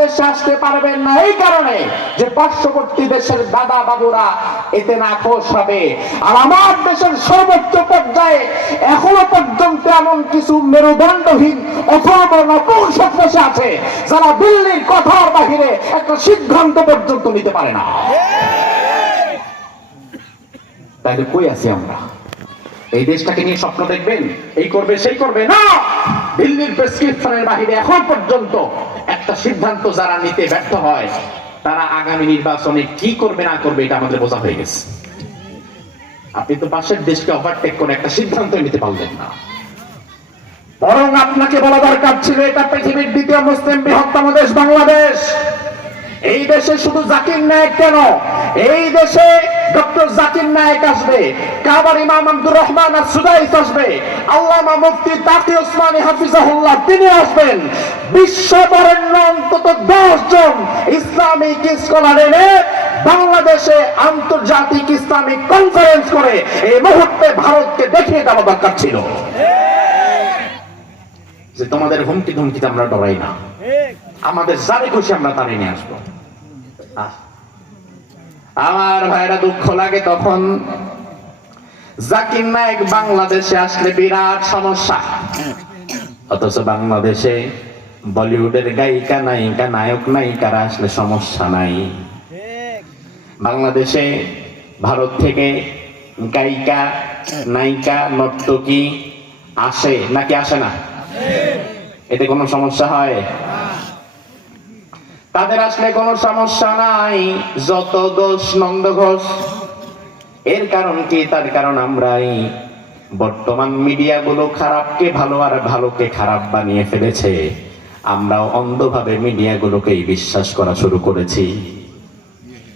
বাংলাদেশে আসতে পারবেন না এই কারণে যে পার্শ্ববর্তী দেশের দাদা বাবুরা এতে নাখোশ হবে। আর আমার দেশের সর্বোচ্চ পর্যায়ে এখনো পর্যন্ত এমন কিছু মেরুদণ্ডহীন অথবা নপুংসক বসে আছে যারা দিল্লির কথার বাহিরে একটা সিদ্ধান্ত পর্যন্ত নিতে পারে না। তাইলে কই আছি আমরা? এই দেশটাকে নিয়ে স্বপ্ন দেখবেন, এই করবে সেই করবে না। দিল্লির প্রেসক্রিপশনের বাহিরে এখন পর্যন্ত একটা সিদ্ধান্ত যারা নিতে ব্যর্থ হয় তারা আগামী নির্বাচনে কি করবে না করবে এটা আমাদের বোঝা হয়ে গেছে। আপনি তো পাশের দেশকে ওভারটেক করে একটা সিদ্ধান্ত নিতে পারলেন না। বরং আপনাকে বলা দরকার ছিল এটা পৃথিবীর দ্বিতীয় মুসলিম বৃহত্তম দেশ বাংলাদেশ। এই দেশে শুধু জাকির নায়েক কেন, এই দেশে ডক্টর জাকির নায়েক আসবে, কাবার ইমাম আব্দুর রহমান আর-সুদাইস আসবে, আল্লামা মুফতি তাকি ওসমানী হাফিজাহুল্লাহ তিনি আসবেন, বিশ্ববরেণ্য অন্তত 10 জন ইসলামিক স্কলার এনে বাংলাদেশে আন্তর্জাতিক ইসলামিক কনফারেন্স করে এই মুহূর্তে ভারতকে দেখিয়ে দেওয়া দরকার ছিল যে তোমাদের হুমকি ধুমকিতে আমরা ডরাই না, আমাদের যারে খুশি আমরা তারে নিয়ে আসবো। আমার ভাইরা দুঃখ লাগে তখন জাকির নায়েক বাংলাদেশে আসলে বিরাট সমস্যা, অথচ বাংলাদেশে বলিউডের গায়িকা নায়িকা নায়ক নায়িকারা আসলে সমস্যা নাই। বাংলাদেশে ভারত থেকে গায়িকা নায়িকা নর্তকী আসে নাকি আসে না? এতে কোনো সমস্যা হয়? তাদের আসলে কোনো সমস্যা নাই, যত দোষ নন্দ ঘোষ। এর কারণ কি? তার কারণ আমরাই বর্তমান মিডিয়াগুলো খারাপকে ভালো আর ভালোকে খারাপ বানিয়ে ফেলেছে। আমরাও অন্ধভাবে মিডিয়াগুলোকেই বিশ্বাস করা শুরু করেছি।